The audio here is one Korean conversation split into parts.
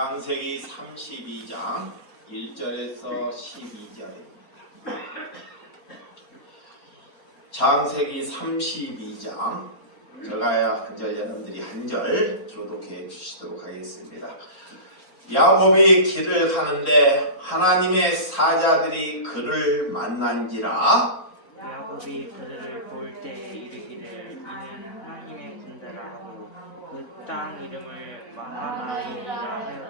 창세기 32장 1절에서 12절입니다. 창세기 32장 제가 한 절 여러분들이 한 절 교독해 주시도록 하겠습니다. 야곱이 길을 가는데 하나님의 사자들이 그를 만난지라. 야곱이 그들을 볼 때 이르기를 이는 하나님의 군대라 하고 그 땅 이름을 마하나임이라 하였더라.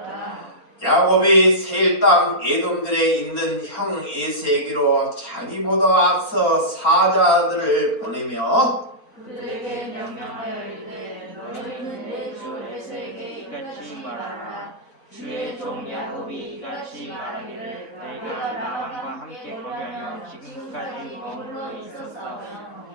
야곱이 세일 땅 에돔들에 있는 형 에세에게로 자기보다 앞서 사자들을 보내며 그들에게 명령하여 이르되 너희는 내 주 에서에게 이같이 말하라. 주의 종 야곱이 이같이 말하기를 내가 나와 함께 거하며 지금까지 머물러 있었사오며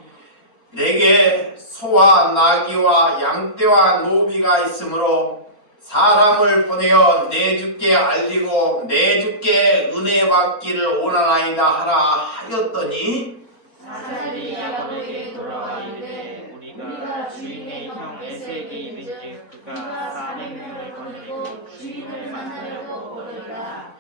내게 소와 나귀와 양떼와 노비가 있으므로 사람을 보내어 내 주께 알리고 내 주께 은혜 받기를 원하나이다 하라 하였더니 사자들이 야곱에게 돌아와 이르되 우리가 주인의 형 에세에게 이르되 그가 400명을 거느리고 주인을 만나려고 오리라.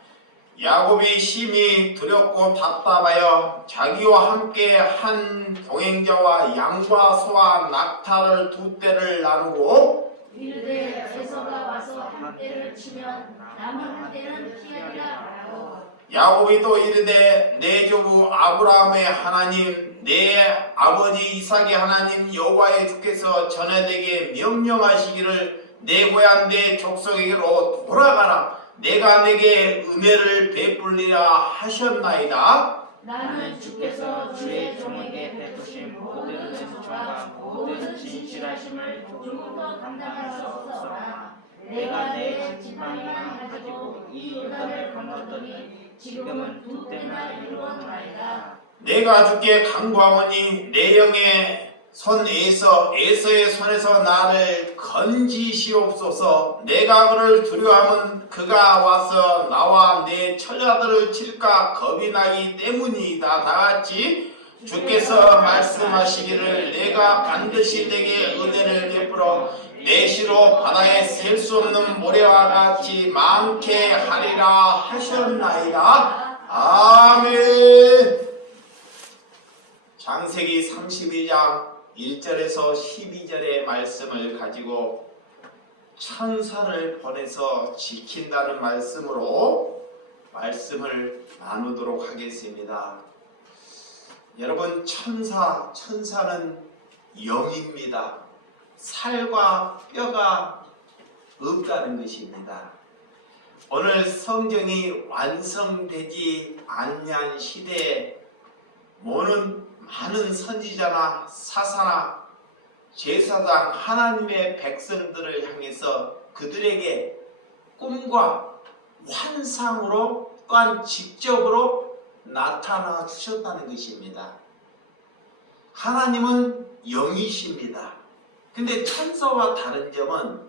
야곱이 심히 두렵고 답답하여 자기와 함께 한 동행자와 양과 소와 낙타를 두 떼를 나누고 이르되 에서가 와서 한 떼를 치면 남은 한 떼는 피하리라 하고 야곱이 또 이르되 내 조부 아브라함의 하나님 내 아버지 이삭의 하나님 여호와의 주께서 전에 내게 명령하시기를 내 고향 내 족속에게로 돌아가라. 내가 내게 은혜를 베풀리라 하셨나이다. 나는 주께서 주의 종에게 베푸신 모든 은총과 모든 진실하심을 조금도 감당할 수 없사오나 내가 내 지팡이만 가지고 이 요단을 건넜더니 지금은 두 때나 이루었나이다. 내가 주께 간구하오니 내 영의 손 에서의 손에서 나를 건지시옵소서. 내가 그를 두려워하면 그가 와서 나와 내 처자들을 칠까 겁이 나기 때문이다. 다같이 주께서 말씀하시기를 내가 반드시 내게 은혜를 베풀어 내 시로 바다에 셀 수 없는 모래와 같이 많게 하리라 하셨나이다. 아멘. 창세기 32장 1절에서 12절의 말씀을 가지고 천사를 보내서 지킨다는 말씀으로 말씀을 나누도록 하겠습니다. 여러분, 천사는 영입니다. 살과 뼈가 없다는 것입니다. 오늘 성경이 완성되지 않는 시대에 많은 선지자나 사사나 제사장 하나님의 백성들을 향해서 그들에게 꿈과 환상으로 또한 직접으로 나타나 주셨다는 것입니다. 하나님은 영이십니다. 근데 천사와 다른 점은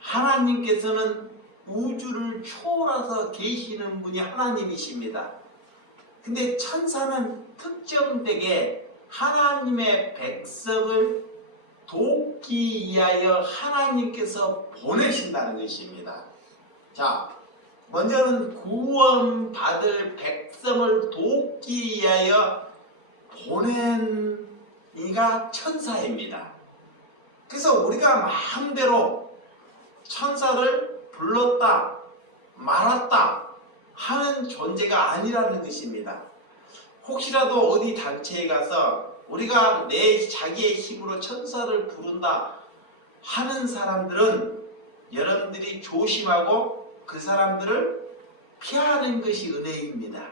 하나님께서는 우주를 초월해서 계시는 분이 하나님이십니다. 근데 천사는 특정되게 하나님의 백성을 돕기 위하여 하나님께서 보내신다는 것입니다. 자, 먼저는 구원받을 백성을 돕기 위하여 보낸 이가 천사입니다. 그래서 우리가 마음대로 천사를 불렀다 말았다 하는 존재가 아니라는 것입니다. 혹시라도 어디 단체에 가서 우리가 내 자기의 힘으로 천사를 부른다 하는 사람들은 여러분들이 조심하고 그 사람들을 피하는 것이 은혜입니다.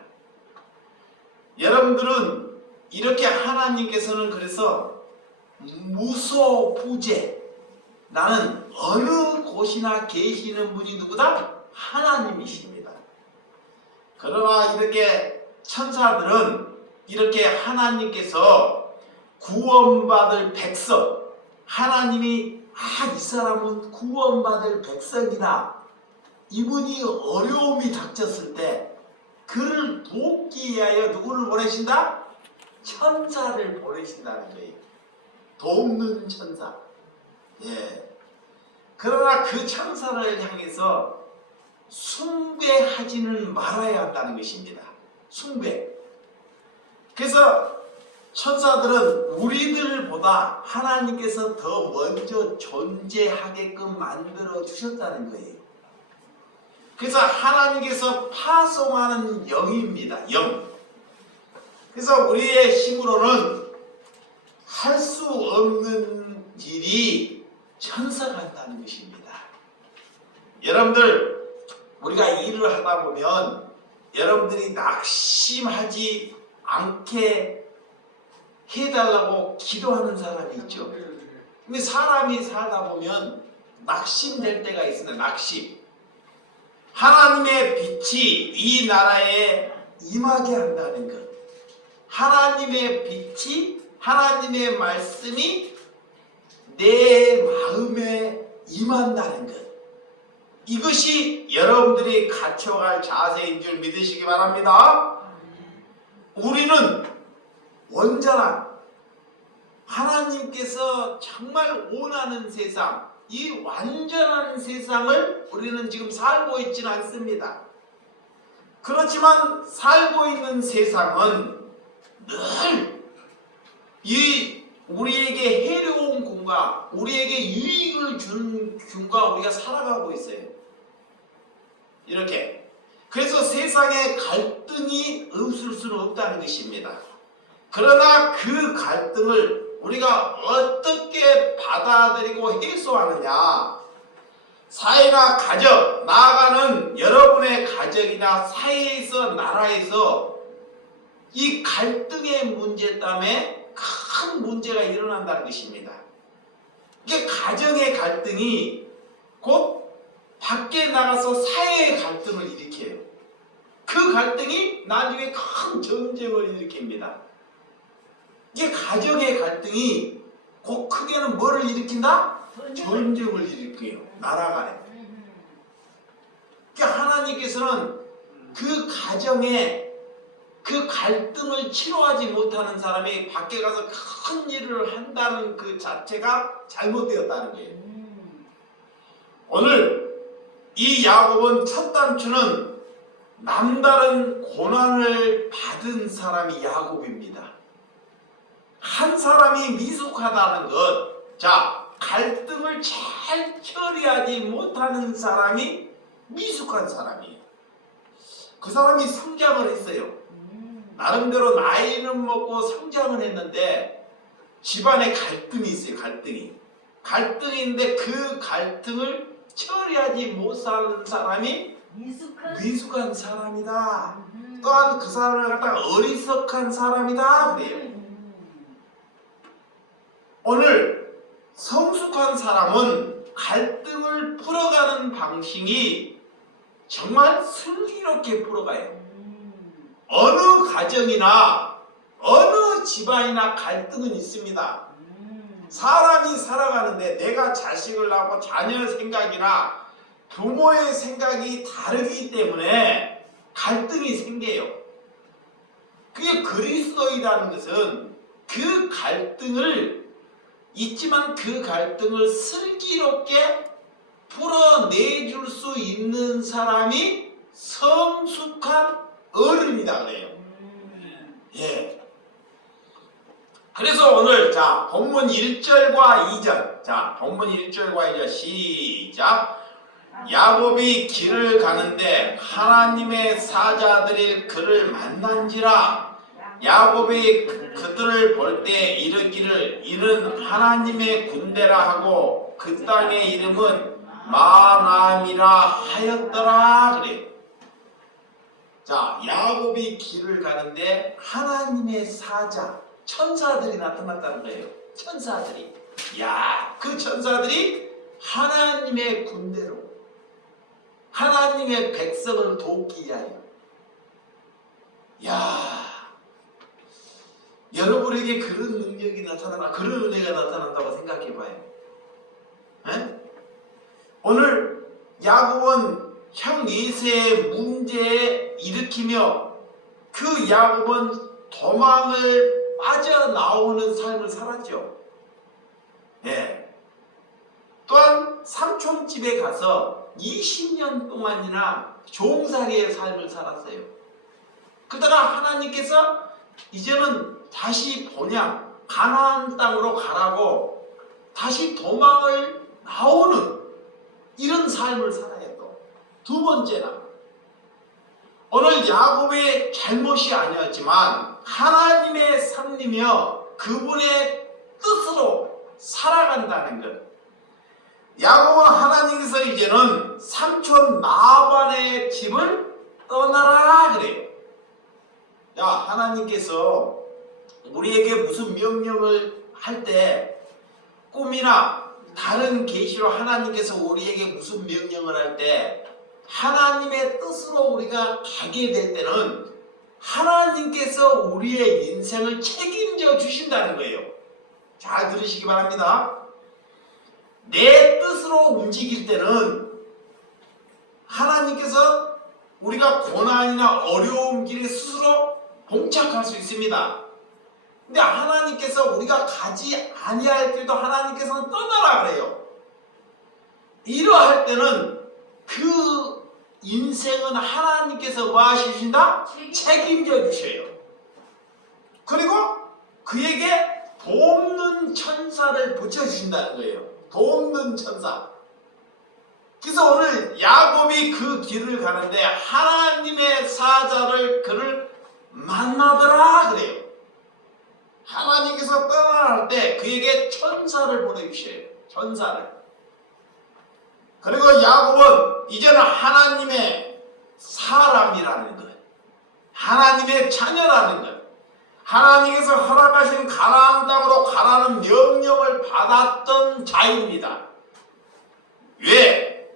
여러분들은 이렇게 하나님께서는 그래서 무소부재 나는 어느 곳이나 계시는 분이 누구다? 하나님이십니다. 그러나 이렇게 천사들은 이렇게 하나님께서 구원받을 백성, 하나님이 이 사람은 구원받을 백성이다. 이분이 어려움이 닥쳤을 때 그를 돕기 위하여 누구를 보내신다? 천사를 보내신다는 거예요. 돕는 천사. 예. 그러나 그 천사를 향해서 숭배하지는 말아야 한다는 것입니다. 숭배. 그래서 천사들은 우리들보다 하나님께서 더 먼저 존재하게끔 만들어 주셨다는 거예요. 그래서 하나님께서 파송하는 영입니다. 영. 그래서 우리의 힘으로는 할 수 없는 일이 천사가 한다는 것입니다. 여러분들, 우리가 일을 하다 보면 여러분들이 낙심하지 않게 해달라고 기도하는 사람이 있죠. 근데 사람이 살다 보면 낙심될 때가 있습니다. 낙심. 하나님의 빛이 이 나라에 임하게 한다는 것. 하나님의 빛이, 하나님의 말씀이 내 마음에 임한다는 것. 이것이 여러분들이 갖춰갈 자세인 줄 믿으시기 바랍니다. 우리는 온전한 하나님께서 정말 원하는 세상, 이 완전한 세상을 우리는 지금 살고 있지는 않습니다. 그렇지만 살고 있는 세상은 늘 이 우리에게 해로운 공과 우리에게 유익을 주는 균과 우리가 살아가고 있어요. 이렇게. 그래서 세상에 갈등이 없을 수는 없다는 것입니다. 그러나 그 갈등을 우리가 어떻게 받아들이고 해소하느냐. 사회나 가정, 나아가는 여러분의 가정이나 사회에서, 나라에서 이 갈등의 문제 때문에 큰 문제가 일어난다는 것입니다. 이게 가정의 갈등이 곧 밖에 나가서 사회의 갈등을 일으켜요. 그 갈등이 나중에 큰 전쟁을 일으킵니다. 이게 가정의 갈등이 곧 크게는 뭐를 일으킨다? 전쟁을 일으켜요. 나라 간에. 그러니까 하나님께서는 그 가정에 그 갈등을 치료하지 못하는 사람이 밖에 가서 큰 일을 한다는 그 자체가 잘못되었다는 거예요. 오늘 이 야곱은 첫 단추는 남다른 고난을 받은 사람이 야곱입니다. 한 사람이 미숙하다는 것, 자, 갈등을 잘 처리하지 못하는 사람이 미숙한 사람이에요. 그 사람이 성장을 했어요. 나름대로 나이는 먹고 성장을 했는데 집안에 갈등이 있어요. 갈등인데 그 갈등을 처리하지 못하는 사람이 미숙한 사람이다. 또한 그 사람을 갖다가 어리석한 사람이다. 그래요. 오늘 성숙한 사람은 갈등을 풀어가는 방식이 정말 슬기롭게 풀어가요. 어느 가정이나 어느 집안이나 갈등은 있습니다. 사람이 살아가는데 내가 자식을 낳고 자녀 생각이나 부모의 생각이 다르기 때문에 갈등이 생겨요. 그게 그리스도이라는 것은 그 갈등을 있지만 그 갈등을 슬기롭게 풀어내줄 수 있는 사람이 성숙한 어른이다 그래요. 예. 그래서 오늘 자 본문 1절과 2절, 자 본문 1절과 2절 시작. 야곱이 길을 가는데 하나님의 사자들이 그를 만난지라. 야곱이 그들을 볼 때 이르기를 이는 하나님의 군대라 하고 그 땅의 이름은 마나임이라 하였더라 그래. 자, 야곱이 길을 가는데 하나님의 사자, 천사들이 나타났다는 거예요. 천사들이. 야, 그 천사들이 하나님의 군대로 하나님의 백성을 돕기 위하여. 야, 여러분에게 그런 능력이 나타나나, 그런 은혜가 나타난다고 생각해 봐요. 에? 오늘 야곱은 형 에서의 문제에 일으키며 그 야곱은 도망을 빠져나오는 삶을 살았죠. 예. 또한 삼촌 집에 가서 20년 동안이나 종살이의 삶을 살았어요. 그러다가 하나님께서 이제는 다시 본향 가나안 땅으로 가라고 다시 도망을 나오는 이런 삶을 살아야 또 두 번째나 오늘 야곱의 잘못이 아니었지만 하나님의 섭리며 그분의 뜻으로 살아간다는 것. 야곱은 하나님께서 이제는 삼촌 라반의 집을 떠나라 그래요. 야, 하나님께서 우리에게 무슨 명령을 할 때 꿈이나 다른 계시로 하나님께서 우리에게 무슨 명령을 할 때 하나님의 뜻으로 우리가 가게 될 때는 하나님께서 우리의 인생을 책임져 주신다는 거예요. 잘 들으시기 바랍니다. 내 뜻으로 움직일 때는 하나님께서 우리가 고난이나 어려운 길에 스스로 봉착할 수 있습니다. 근데 하나님께서 우리가 가지 아니할 길도 하나님께서는 떠나라 그래요. 이러할 때는 그 인생은 하나님께서 뭐 하시신다? 책임져 주셔요. 그리고 그에게 돕는 천사를 붙여주신다는 거예요. 돕는 천사. 그래서 오늘 야곱이 그 길을 가는데 하나님의 사자를 그를 만나더라 그래요. 하나님께서 떠나갈 때 그에게 천사를 보내주셔요. 천사를. 그리고 야곱은 이제는 하나님의 사람이라는 것, 하나님의 자녀라는 것, 하나님께서 허락하신 가나안 땅으로 가라는 명령을 받았던 자입니다. 왜?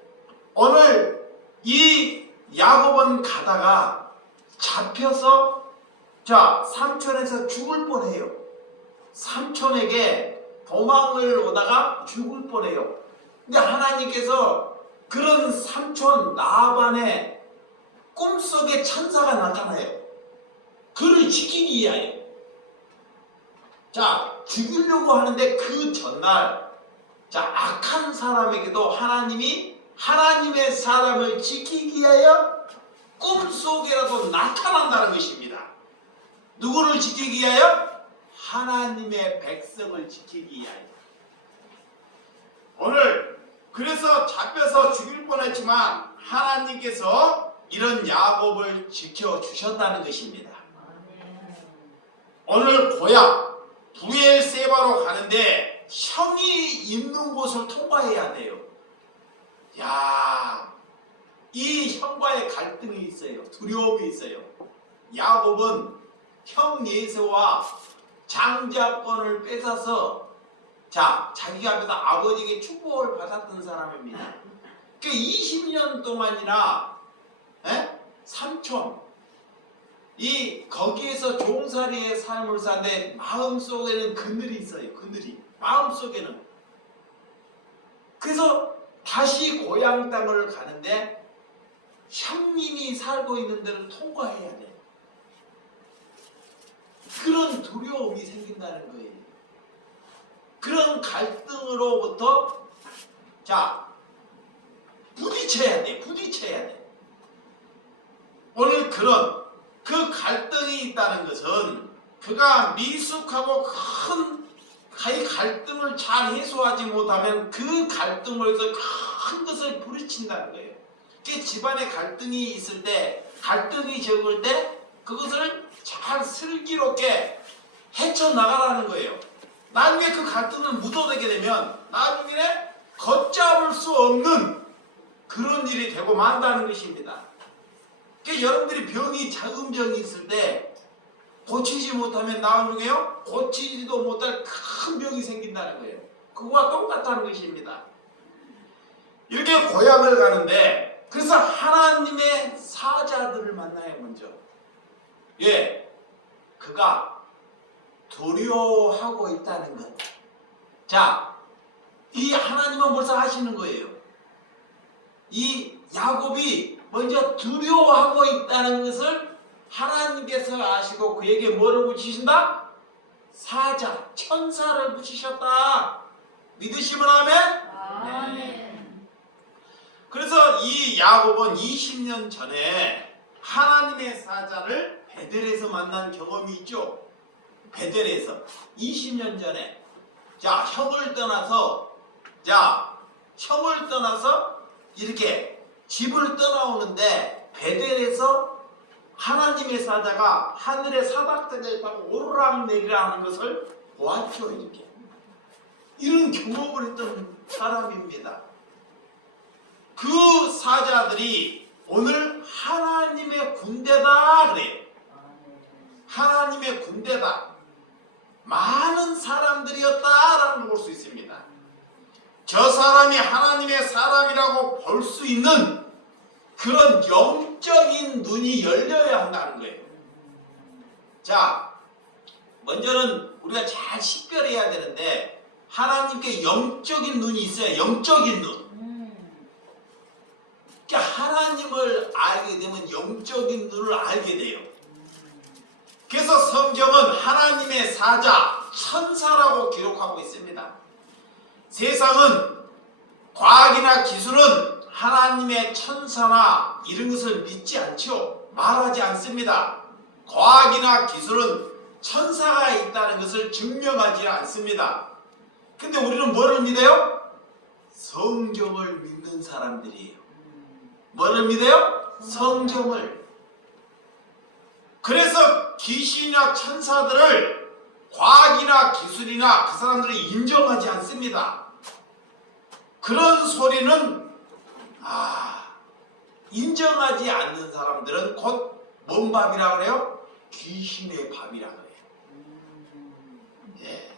오늘 이 야곱은 가다가 잡혀서 삼촌에서 죽을 뻔해요. 삼촌에게 도망을 오다가 죽을 뻔해요. 근데 하나님께서 그런 삼촌 라반의 꿈속에 천사가 나타나요. 그를 지키기 위하여. 죽이려고 하는데 그 전날 악한 사람에게도 하나님이 하나님의 사람을 지키기 위하여 꿈속에라도 나타난다는 것입니다. 누구를 지키기 위하여? 하나님의 백성을 지키기 위하여. 오늘 그래서 잡혀서 죽일 뻔했지만 하나님께서 이런 야곱을 지켜주셨다는 것입니다. 오늘 고향 부엘세바로 가는데 형이 있는 곳을 통과해야 돼요. 이 형과의 갈등이 있어요. 두려움이 있어요. 야곱은 형 예세와 장자권을 뺏어서 자기가 앞에서 아버지에게 축복을 받았던 사람입니다. 20년 동안이나 삼촌 거기에서 종살이의 삶을 사는데 마음속에는 그늘이 있어요. 그늘이 마음속에는. 그래서 다시 고향 땅을 가는데 형님이 살고 있는 데를 통과해야 돼. 그런 두려움이 생긴다는 거예요. 그런 갈등으로부터 부딪혀야 돼. 오늘 그런 그 갈등이 있다는 것은 그가 미숙하고 큰 갈등을 잘 해소하지 못하면 그 갈등으로 해서 큰 것을 부딪힌다는 거예요. 집안에 갈등이 있을 때, 갈등이 적을 때 그것을 잘 슬기롭게 헤쳐나가라는 거예요. 나중에 그 갈등을 묻어내게 되면 나중에 걷잡을 수 없는 그런 일이 되고 만다는 것입니다. 여러분들이 작은 병이 있을 때 고치지 못하면 나중에요 고치지도 못할 큰 병이 생긴다는 거예요. 그거와 똑같다는 것입니다. 이렇게 고향을 가는데 그래서 하나님의 사자들을 만나요. 먼저 그가 두려워하고 있다는 것. 이 하나님은 벌써 하시는 거예요. 이 야곱이 먼저 두려워하고 있다는 것을 하나님께서 아시고 그에게 뭐를 붙이신다? 사자, 천사를 붙이셨다. 믿으시면 아멘? 아멘. 그래서 이 야곱은 20년 전에 하나님의 사자를 베델에서 만난 경험이 있죠. 베델에서 20년 전에 형을 떠나서 이렇게 집을 떠나오는데 베델에서 하나님의 사자가 하늘의 사닥다리에 타고 오르락내리락 하는 것을 보았죠. 이렇게 이런 경험을 했던 사람입니다. 그 사자들이 오늘 하나님의 군대다 그래요. 하나님의 군대다. 많은 사람들이었다라는 걸 볼 수 있습니다. 저 사람이 하나님의 사람이라고 볼 수 있는 그런 영적인 눈이 열려야 한다는 거예요. 자, 먼저는 우리가 잘 식별해야 되는데 하나님께 영적인 눈이 있어야 영적인 눈. 그러니까 하나님을 알게 되면 영적인 눈을 알게 돼요. 그래서 성경은 하나님의 사자, 천사라고 기록하고 있습니다. 세상은 과학이나 기술은 하나님의 천사나 이런 것을 믿지 않죠. 말하지 않습니다. 과학이나 기술은 천사가 있다는 것을 증명하지 않습니다. 근데 우리는 뭐를 믿어요? 성경을 믿는 사람들이에요. 뭐를 믿어요? 성경을. 그래서 귀신이나 천사들을 과학이나 기술이나 그 사람들이 인정하지 않습니다. 그런 소리는 인정하지 않는 사람들은 곧 뭔 밥이라 그래요? 귀신의 밥이라 그래요. 예.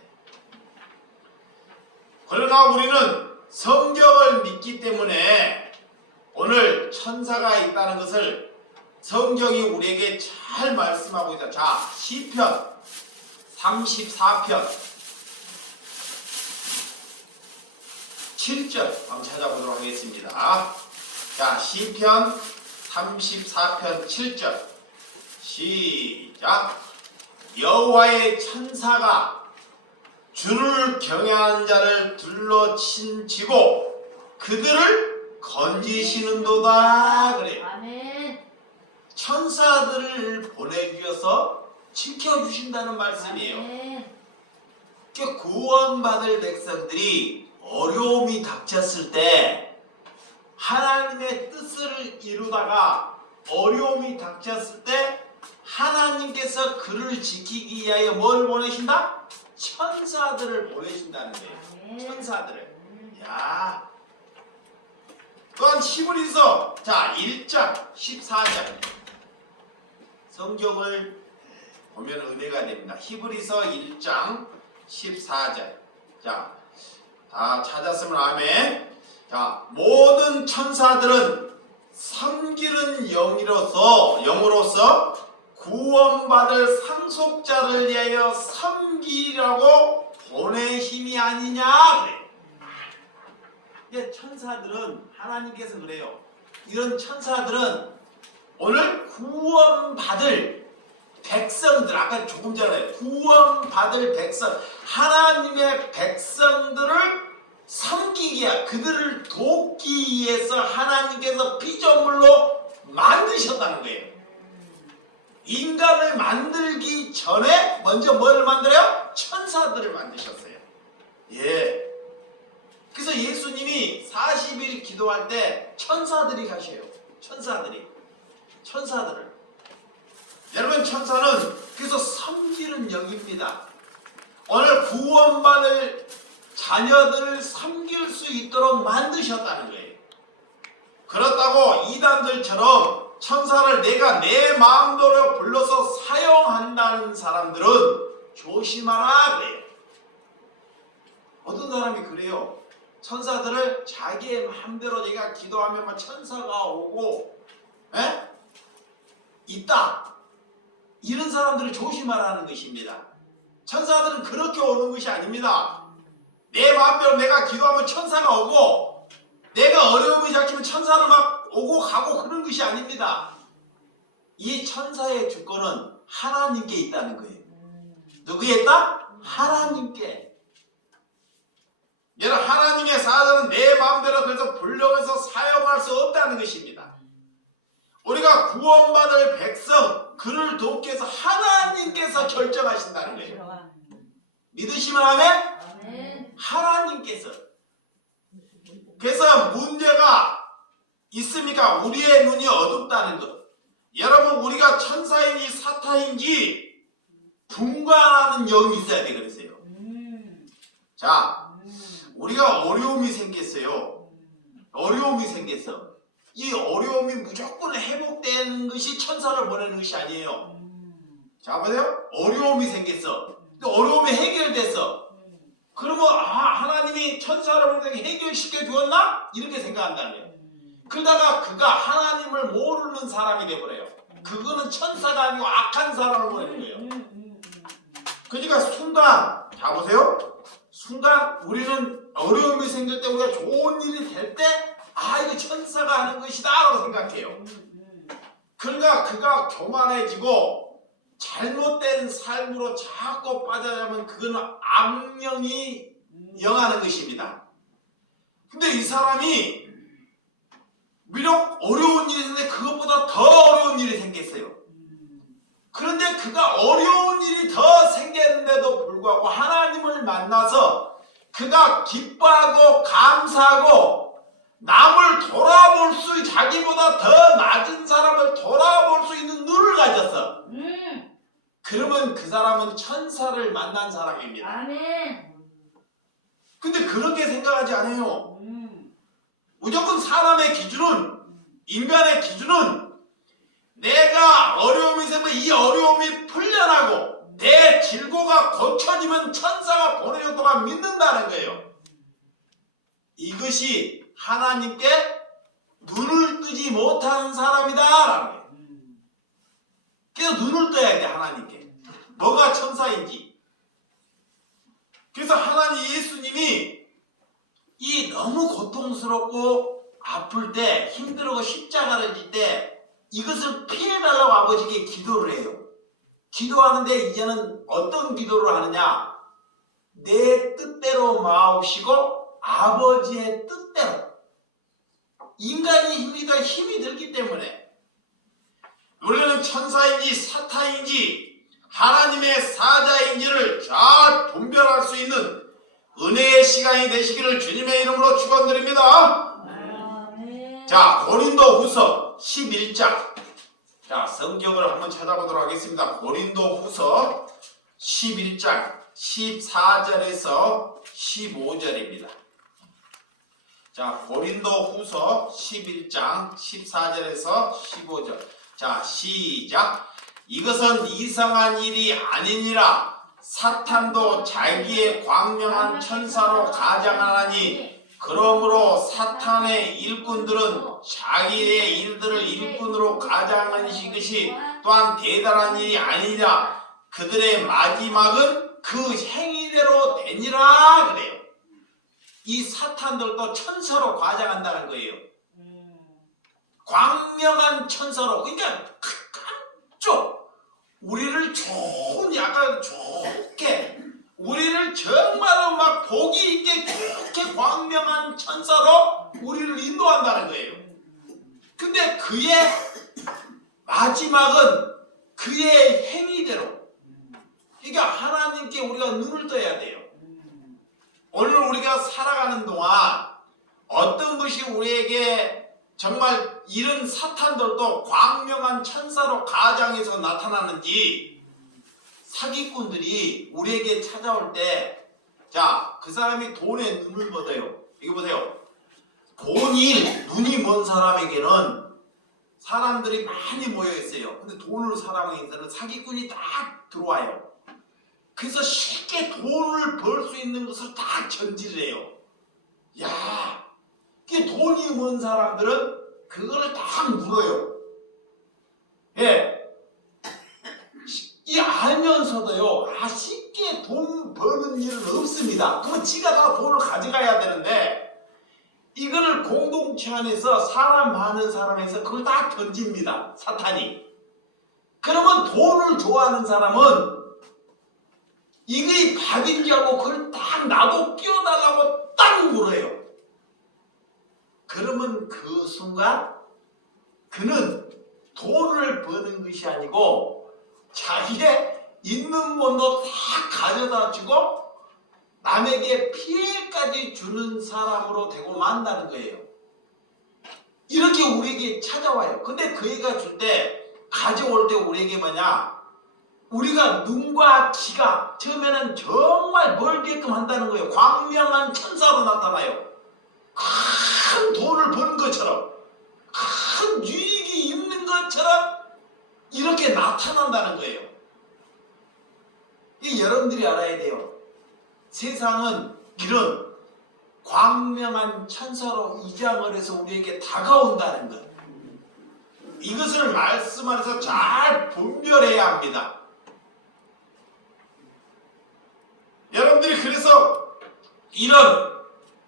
그러나 우리는 성경을 믿기 때문에 오늘 천사가 있다는 것을 성경이 우리에게 잘 말씀하고 있다. 자, 시편 34편 7절 한번 찾아보도록 하겠습니다. 자, 시편 34편 7절 시작. 여호와의 천사가 주를 경외하는 자를 둘러친지고 그들을 건지시는도다 그래요. 아멘. 천사들을 보내주셔서 지켜주신다는 말씀이에요. 아멘. 구원받을 백성들이 어려움이 닥쳤을 때 하나님의 뜻을 이루다가 어려움이 닥쳤을 때 하나님께서 그를 지키기 위하여 뭘 보내신다? 천사들을 보내신다는 거예요. 아멘. 천사들을. 야. 또한 히브리서 1장 14절 성경을 보면 은혜가 됩니다. 히브리서 1장 14절. 자, 다 찾았으면 아멘. 자, 모든 천사들은 섬기는 영으로서 구원받을 상속자를 위하여 섬기라고 보내심이 아니냐 그래. 근데 천사들은 하나님께서 그래요. 이런 천사들은 오늘 구원받을 백성들, 아까 조금 전에 구원받을 백성, 하나님의 백성들을 섬기기 위해 그들을 돕기 위해서 하나님께서 피조물로 만드셨다는 거예요. 인간을 만들기 전에 먼저 뭐를 만들어요? 천사들을 만드셨어요. 예. 그래서 예수님이 40일 기도할 때 천사들이 가셔요. 천사들을. 여러분, 천사는 그래서 섬기는 영입니다. 오늘 구원받을 자녀들을 섬길 수 있도록 만드셨다는 거예요. 그렇다고 이단들처럼 천사를 내가 내 마음대로 불러서 사용한다는 사람들은 조심하라 그래요. 어떤 사람이 그래요. 천사들을 자기의 마음대로 내가 기도하면 막 천사가 오고 있다. 이런 사람들을 조심하라는 것입니다. 천사들은 그렇게 오는 것이 아닙니다. 내 마음대로 내가 기도하면 천사가 오고 내가 어려움이 닥치면 천사를 막 오고 가고 그런 것이 아닙니다. 이 천사의 주권은 하나님께 있다는 거예요. 누구에 있다? 하나님께. 여러분, 하나님의 사자는 내 마음대로 그래서 불러서 사용할 수 없다는 것입니다. 우리가 구원받을 백성, 그를 돕기 위해서 하나님께서 결정하신다는 거예요. 믿으시면 아멘? 아멘. 하나님께서. 그래서 문제가 있습니까? 우리의 눈이 어둡다는 것. 여러분, 우리가 천사인지 사탄인지 분간하는 영이 있어야 돼. 그랬어요. 자, 우리가 어려움이 생겼어요. 어려움이 생겼어. 이 어려움이 무조건 회복되는 것이 천사를 보내는 것이 아니에요. 자, 보세요. 어려움이 생겼어. 근데 어려움이 해결됐어. 그러면 하나님이 천사를 보내서 해결시켜 주었나? 이렇게 생각한다는 거예요. 그러다가 그가 하나님을 모르는 사람이 돼버려요. 그거는 천사가 아니고 악한 사람을 보내는 거예요. 그러니까 순간, 자 보세요. 순간 우리는 어려움이 생길 때, 우리가 좋은 일이 될 때, 이거 천사가 하는 것이다 라고 생각해요. 그러니까 그가 교만해지고 잘못된 삶으로 자꾸 빠져나가면 그거는 악령이 영하는 것입니다. 근데 이 사람이 비록 어려운 일이 있는데 그것보다 더 어려운 일이 생겼어요. 그런데 그가 어려운 일이 더 생겼는데도 불구하고 하나님을 만나서 그가 기뻐하고 감사하고 남을 돌아볼 수, 자기보다 더 낮은 사람을 돌아볼 수 있는 눈을 가졌어. 그러면 그 사람은 천사를 만난 사람입니다. 아멘. 근데 그렇게 생각하지 않아요. 무조건 사람의 기준은, 인간의 기준은 내가 어려움이 있으면 이 어려움이 풀려나고 내 질고가 고쳐지면 천사가 보내줬다고 믿는다는 거예요. 이것이 하나님께 눈을 뜨지 못하는 사람이다라는 거예요. 그래서 눈을 떠야 돼, 하나님께. 뭐가 천사인지. 그래서 하나님 예수님이 이 너무 고통스럽고 아플 때, 힘들고 십자가를 질 때 이것을 피해달라고 아버지께 기도를 해요. 기도하는데 이제는 어떤 기도를 하느냐? 내 뜻대로 마옵시고 아버지의 뜻대로. 인간이 힘이 들기 때문에 우리는 천사인지 사탄인지 하나님의 사자인지를 잘 분별할 수 있는 은혜의 시간이 되시기를 주님의 이름으로 축원드립니다. 자, 고린도후서 11장. 자, 성경을 한번 찾아보도록 하겠습니다. 고린도후서 11장 14절에서 15절입니다. 자, 고린도후서 11장 14절에서 15절. 자, 시작. 이것은 이상한 일이 아니니라. 사탄도 자기의 광명한 천사로 가장하나니 그러므로 사탄의 일꾼들은 자기의 일들을 일꾼으로 가장하는 것이 또한 대단한 일이 아니라 그들의 마지막은 그 행위대로 되니라 그래요. 이 사탄들도 천사로 과장한다는 거예요. 광명한 천사로. 그러니까 깜쪽 우리를 약간 좋게, 우리를 정말로 막 복이 있게 좋게 광명한 천사로 우리를 인도한다는 거예요. 근데 그의 마지막은 그의 행위대로. 그러니까 하나님께 우리가 눈을 떠야 돼요. 오늘 우리가 살아가는 동안 어떤 것이 우리에게 정말 이런 사탄들도 광명한 천사로 가장해서 나타나는지, 사기꾼들이 우리에게 찾아올 때, 자, 그 사람이 돈에 눈을 뻗어요. 이거 보세요. 눈이 먼 사람에게는 사람들이 많이 모여 있어요. 근데 돈을 사랑하는 사람은 사기꾼이 딱 들어와요. 그래서 쉽게 돈을 벌 수 있는 것을 다 전지를 해요. 야, 돈이 먼 사람들은 그거를 딱 물어요. 예. 이 알면서도요, 쉽게 돈 버는 일은 없습니다. 그러면 지가 다 돈을 가져가야 되는데, 이거를 공동체 안에서 사람 많은 사람에서 그걸 다 던집니다. 사탄이. 그러면 돈을 좋아하는 사람은 이게 밥인지 알고 그걸 딱 나도 끼워달라고 딱 딱 물어요. 그러면 그 순간 그는 돈을 버는 것이 아니고 자기의 있는 돈도 다 가져다 주고 남에게 피해까지 주는 사람으로 되고 만다는 거예요. 이렇게 우리에게 찾아와요. 근데 그 애가 줄 때 가져올 때 우리에게 뭐냐? 우리가 눈과 귀가 처음에는 정말 멀게끔 한다는 거예요. 광명한 천사로 나타나요. 큰 돈을 버는 것처럼, 큰 유익이 있는 것처럼 이렇게 나타난다는 거예요. 이 여러분들이 알아야 돼요. 세상은 이런 광명한 천사로 이장을 해서 우리에게 다가온다는 것. 이것을 말씀 안에서 잘 분별해야 합니다. 여러분들이 그래서 이런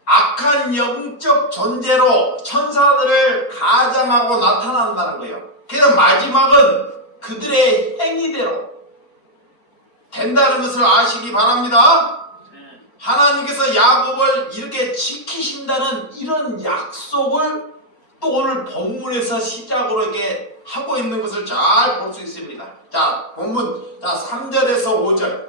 악한 영적 존재로 천사들을 가장하고 나타난다는 거예요. 그래서 마지막은 그들의 행위대로 된다는 것을 아시기 바랍니다. 하나님께서 야곱을 이렇게 지키신다는 이런 약속을 또 오늘 본문에서 시작으로 이렇게 하고 있는 것을 잘 볼 수 있습니다. 자, 본문 3절에서 5절.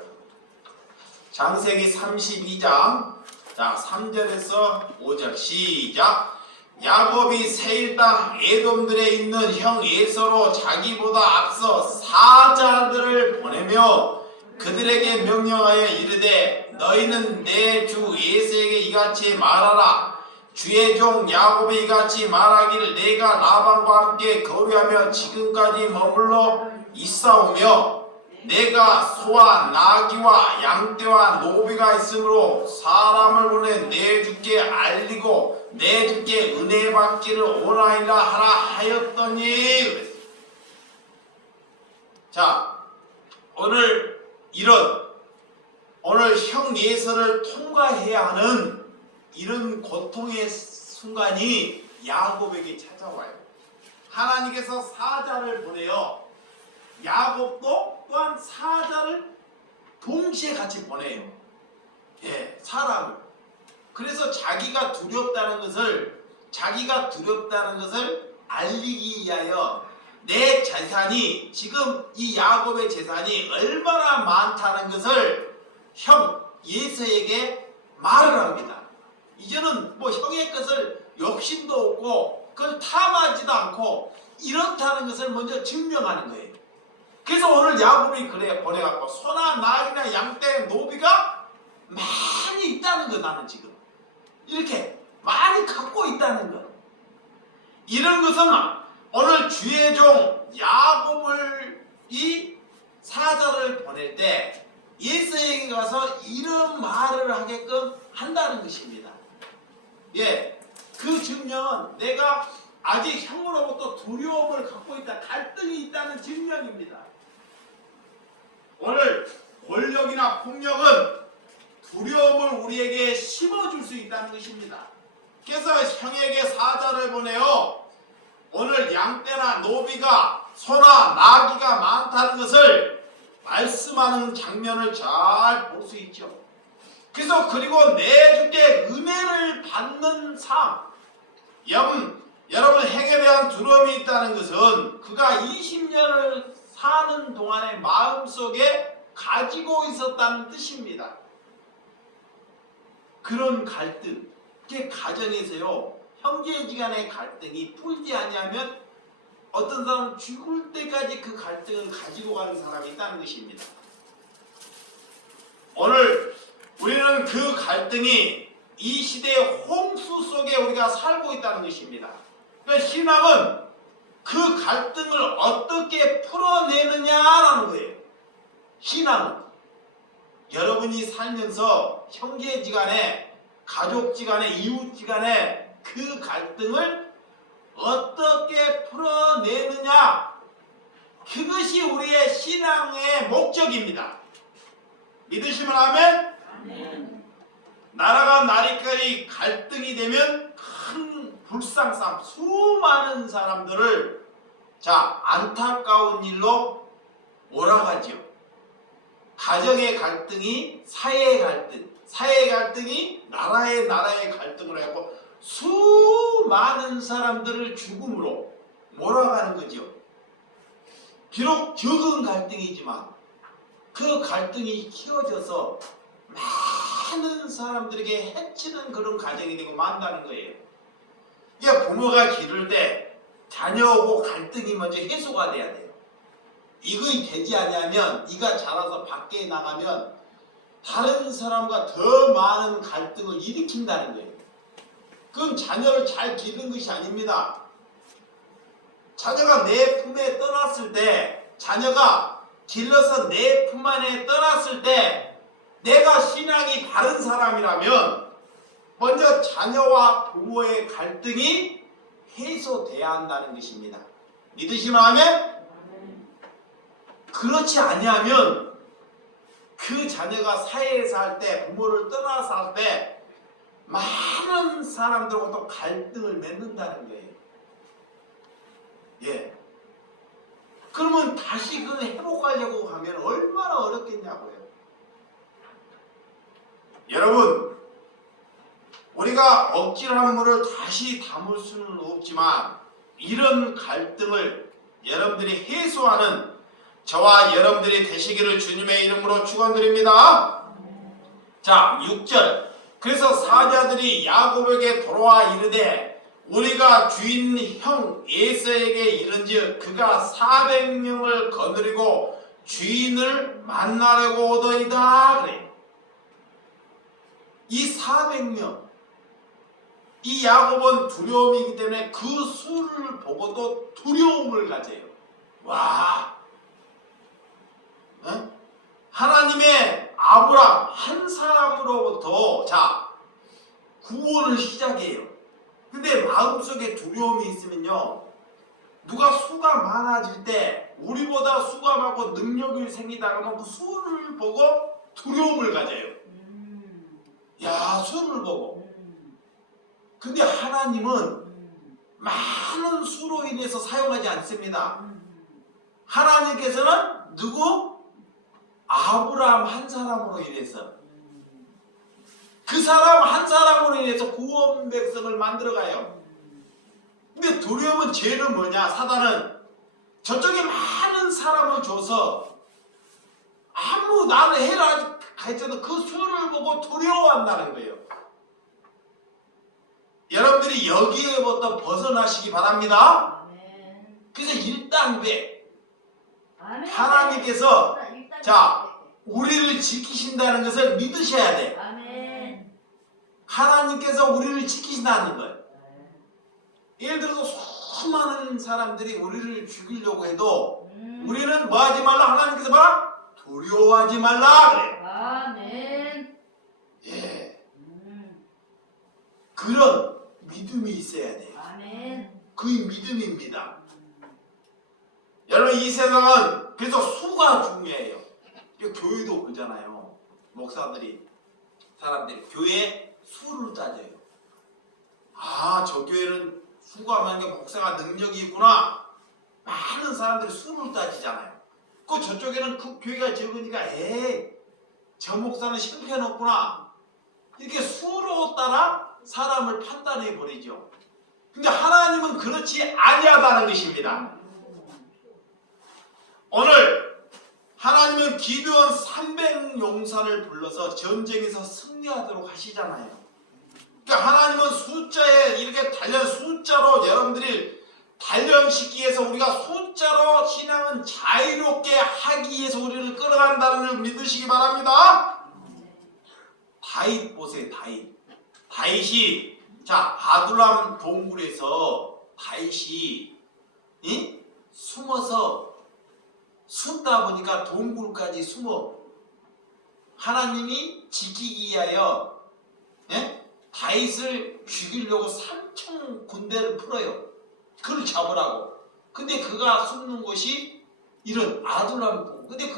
창세기 32장 3절에서 5절 시작. 야곱이 세일 땅 에돔들에 있는 형 에서로 자기보다 앞서 사자들을 보내며 그들에게 명령하여 이르되 너희는 내 주 에서에게 이같이 말하라. 주의 종 야곱이 이같이 말하기를 내가 라반과 함께 거류하며 지금까지 머물러 있사오며 내가 소와 나귀와 양떼와 노비가 있으므로 사람을 보내 내 주께 알리고 내 주께 은혜 받기를 원하리라 하라 하였더니. 자, 오늘 형 예서를 통과해야 하는 이런 고통의 순간이 야곱에게 찾아와요. 하나님께서 사자를 보내요. 야곱도 또한 사자를 동시에 같이 보내요. 예, 사람을. 그래서 자기가 두렵다는 것을 알리기 위하여 내 재산이 지금 이 야곱의 재산이 얼마나 많다는 것을 형 예서에게 말을 합니다. 이제는 뭐 형의 것을 욕심도 없고 그걸 탐하지도 않고 이렇다는 것을 먼저 증명하는 거예요. 그래서 오늘 야곱이 그래 보내갖고 소나 나귀나 양떼 노비가 많이 있다는 거. 나는 지금 이렇게 많이 갖고 있다는 거. 이런 것은 오늘 주의 종 야곱을 이 사자를 보낼 때 예서에게 가서 이런 말을 하게끔 한다는 것입니다. 예, 그 증명은 내가 아직 형으로부터 두려움을 갖고 있다, 갈등이 있다는 증명입니다. 오늘 권력이나 폭력은 두려움을 우리에게 심어줄 수 있다는 것입니다. 그래서 형에게 사자를 보내요. 오늘 양떼나 노비가 소나 나귀가 많다는 것을 말씀하는 장면을 잘 볼 수 있죠. 그래서 그리고 내 주께 은혜를 받는 삶. 여러분 행에 대한 두려움이 있다는 것은 그가 20년을 사는 동안에 마음속에 가지고 있었다는 뜻입니다. 그런 갈등, 가정에서요, 형제지간의 갈등이 풀지 아니하면 어떤 사람은 죽을 때까지 그 갈등을 가지고 가는 사람이 있다는 것입니다. 오늘 우리는 그 갈등이 이 시대의 홍수 속에 우리가 살고 있다는 것입니다. 그러니까 신앙은 그 갈등을 어떻게 풀어내느냐라는 거예요. 신앙은 여러분이 살면서 형제지간에, 가족지간에, 이웃지간에 그 갈등을 어떻게 풀어내느냐, 그것이 우리의 신앙의 목적입니다. 믿으시면 아멘? 아멘. 나라가 나리까지 갈등이 되면 큰 불상싸움, 수많은 사람들을 안타까운 일로 몰아가지요. 가정의 갈등이 사회의 갈등, 사회 갈등이 나라의 갈등으로 해갖고 수많은 사람들을 죽음으로 몰아가는 거죠. 비록 적은 갈등이지만 그 갈등이 키워져서 많은 사람들에게 해치는 그런 가정이 되고 만다는 거예요. 이게 부모가 기를 때 자녀하고 갈등이 먼저 해소가 돼야 돼요. 이것이 되지 않으면 네가 자라서 밖에 나가면 다른 사람과 더 많은 갈등을 일으킨다는 거예요. 그건 자녀를 잘 기르는 것이 아닙니다. 자녀가 내 품에 떠났을 때, 자녀가 길러서 내 품 안에 떠났을 때 내가 신앙이 바른 사람이라면 먼저 자녀와 부모의 갈등이 해소돼야 한다는 것입니다. 믿으시면 아멘? 그렇지 아니하면 그 자녀가 사회에서 할 때, 부모를 떠나서 할 때 많은 사람들하고도 갈등을 맺는다는 거예요. 예. 그러면 다시 그걸 회복하려고 하면 얼마나 어렵겠냐고요. 여러분, 우리가 억지로 한 물을 다시 담을 수는 없지만 이런 갈등을 여러분들이 해소하는 저와 여러분들이 되시기를 주님의 이름으로 축원드립니다. 자, 6절. 그래서 사자들이 야곱에게 돌아와 이르되 우리가 주인 형 에서에게 이른즉 그가 400명을 거느리고 주인을 만나려고 오더이다. 그래. 이 400명, 이 야곱은 두려움이기 때문에 그 수를 보고도 두려움을 가져요. 와, 응? 하나님의 아브람 한 사람으로부터 자 구원을 시작해요. 근데 마음속에 두려움이 있으면요, 누가 수가 많아질 때 우리보다 수가 많고 능력이 생기다 하면 그 수를 보고 두려움을 가져요. 야, 수를 보고. 근데 하나님은 많은 수로 인해서 사용하지 않습니다. 하나님께서는 누구? 아브라함 한 사람으로 인해서, 그 사람 한 사람으로 인해서 구원 백성을 만들어가요. 근데 두려움은, 죄는 뭐냐? 사단은 저쪽에 많은 사람을 줘서 아무 나를 해라 했어도 그 수를 보고 두려워한다는 거예요. 여러분들이 여기에부터 벗어나시기 바랍니다. 그래서 일당백 하나님께서 자 우리를 지키신다는 것을 믿으셔야 돼. 하나님께서 우리를 지키신다는 거예요. 예를 들어서 수많은 사람들이 우리를 죽이려고 해도 우리는 뭐 하지 말라? 하나님께서 뭐라? 두려워하지 말라 그래. 아멘. 예. 그런 믿음이 있어야 돼요. 아멘. 그게 믿음입니다. 여러분, 이 세상은 그래서 수가 중요해요. 교회도 그러잖아요. 목사들이, 사람들이 교회에 수를 따져요. 아, 저 교회는 수가 많은 게 목사가 능력이 있구나. 많은 사람들이 수를 따지잖아요. 그 저쪽에는 그 교회가 적으니까 저 목사는 형편없구나. 이렇게 수로 따라 사람을 판단해 버리죠. 근데 하나님은 그렇지 아니하다는 것입니다. 오늘 하나님은 기드온 300용사를 불러서 전쟁에서 승리하도록 하시잖아요. 그러니까 하나님은 숫자에 이렇게 숫자로 여러분들이 단련시키기 위해서, 우리가 숫자로 신앙은 자유롭게 하기 위해서 우리를 끌어간다는 걸 믿으시기 바랍니다. 다윗 보세요. 다윗이 자 아둘람 동굴에서 다윗이 숨어서 숨다 보니까 동굴까지 숨어 하나님이 지키기 위하여 다윗을 죽이려고 3천 군대를 풀어요. 그를 잡으라고. 근데 그가 숨는 곳이 이런 아둘람 동굴. 근데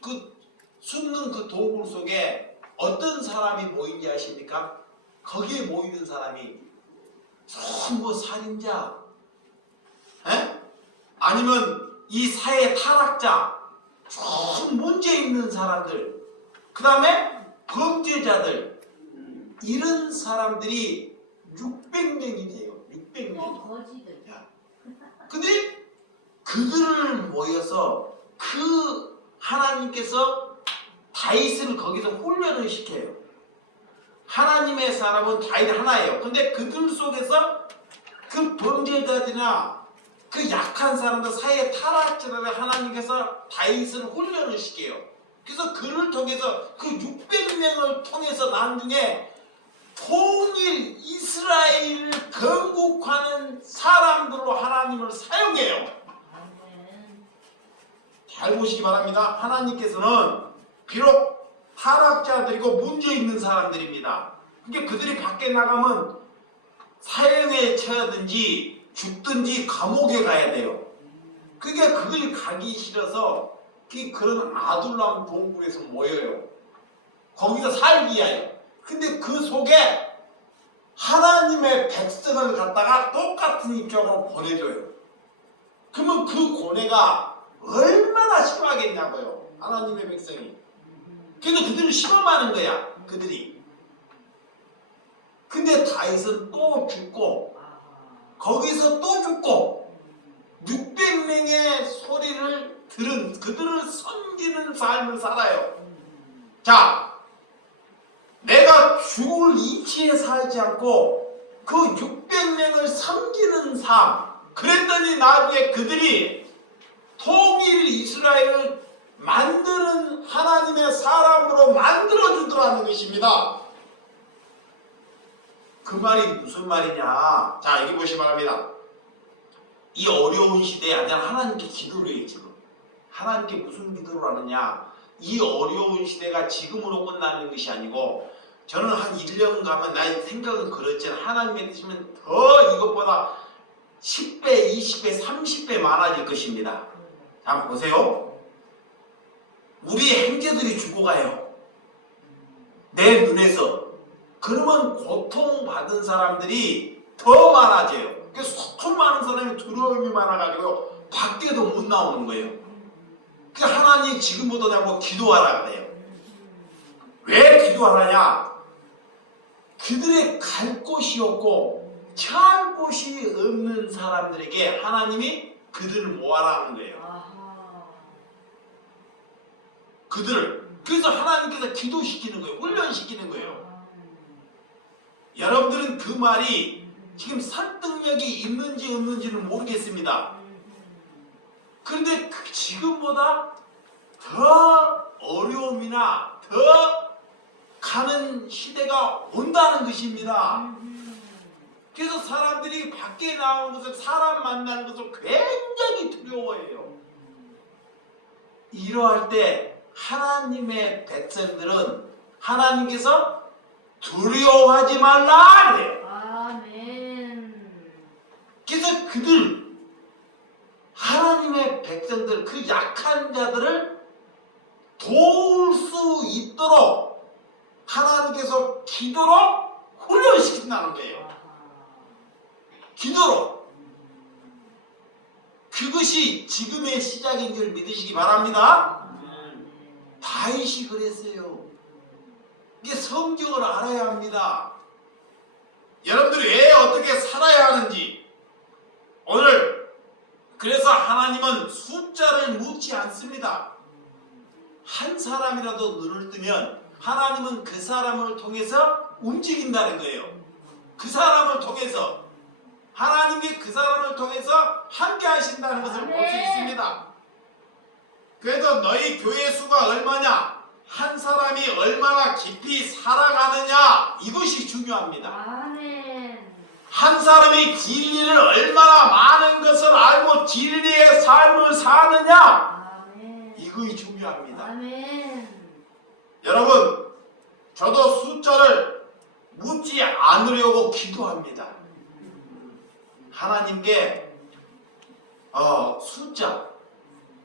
그 숨는 그 동굴 속에 어떤 사람이 모인지 아십니까? 거기에 모이는 사람이 뭐 살인자, 아니면 이 사회 타락자, 좀 문제 있는 사람들, 그 다음에 범죄자들, 이런 사람들이 600명이 돼요. 600명. 또 거지들. 근데 그들을 모여서 그 하나님께서 다윗을 거기서 훈련을 시켜요. 하나님의 사람은 다윗 하나예요. 근데 그들 속에서 그 범죄자들이나 그 약한 사람들 사이에 타락자들을 하나님께서 다윗을 훈련을 시켜요. 그래서 그를 통해서 그 600명을 통해서 나중에 통일 이스라엘을 건국하는 사람들로 하나님을 사용해요. 잘 보시기 바랍니다. 하나님께서는 비록 타락자들이고 문제 있는 사람들입니다. 그러니까 그들이 밖에 나가면 사형에 처하든지 죽든지 감옥에 가야 돼요. 그러니까 그걸 가기 싫어서 그런 아둘람 동굴에서 모여요. 거기서 살기 위하여. 근데 그 속에 하나님의 백성을 갖다가 똑같은 입장으로 보내줘요. 그러면 그 고뇌가 얼마나 심하겠냐고요. 하나님의 백성이. 그래서 그들을 실험하는 거야. 그들이. 근데 다윗은 또 죽고 거기서 또 죽고 600명의 소리를 들은 그들을 섬기는 삶을 살아요. 자, 내가 죽을 이치에 살지 않고 그 600명을 섬기는 삶. 그랬더니 나중에 그들이 통일 이스라엘을 만드는 하나님의 사람으로 만들어주더라는 것입니다. 그 말이 무슨 말이냐. 자, 여기 보시기 바랍니다. 이 어려운 시대에 하나님께 기도를 해요. 지금 하나님께 무슨 기도를 하느냐. 이 어려운 시대가 지금으로 끝나는 것이 아니고 저는 한 1년 가면 나의 생각은 그렇지만 하나님의 뜻이면 더 이것보다 10배, 20배, 30배 많아질 것입니다. 자, 보세요. 우리의 형제들이 죽어가요. 내 눈에서. 그러면 고통받은 사람들이 더 많아져요. 그래서 소통 많은 사람이 두려움이 많아가지고 밖에도 못 나오는 거예요. 그러니까 하나님 지금부터 나보고 기도하라 그래요. 왜 기도하라냐? 그들의 갈 곳이 없고 처할 곳이 없는 사람들에게 하나님이 그들을 모아라는 거예요. 그들을. 그래서 하나님께서 기도시키는 거예요. 훈련시키는 거예요. 여러분들은 그 말이 지금 설득력이 있는지 없는지는 모르겠습니다. 그런데 지금보다 더 어려움이나 더 가는 시대가 온다는 것입니다. 그래서 사람들이 밖에 나오는 것을 사람 만나는 것을 굉장히 두려워해요. 이러할 때 하나님의 백성들은 하나님께서 두려워하지 말라 그래요. 아멘. 그래서 그들 하나님의 백성들 그 약한 자들을 도울 수 있도록 하나님께서 기도로 훈련시킨다는 거예요. 기도로. 그것이 지금의 시작인 줄 믿으시기 바랍니다. 다윗이 그랬어요. 이게 성경을 알아야 합니다. 여러분들이 왜 어떻게 살아야 하는지. 오늘 그래서 하나님은 숫자를 묻지 않습니다. 한 사람이라도 눈을 뜨면 하나님은 그 사람을 통해서 움직인다는 거예요. 그 사람을 통해서 하나님이 그 사람을 통해서 함께 하신다는 것을 볼 수 있습니다. 그래도 너희 교회 수가 얼마냐, 한 사람이 얼마나 깊이 살아가느냐, 이것이 중요합니다. 아멘. 한 사람이 진리를 얼마나 많은 것을 알고 진리의 삶을 사느냐, 아멘. 이것이 중요합니다. 아멘. 여러분, 저도 숫자를 묻지 않으려고 기도합니다. 하나님께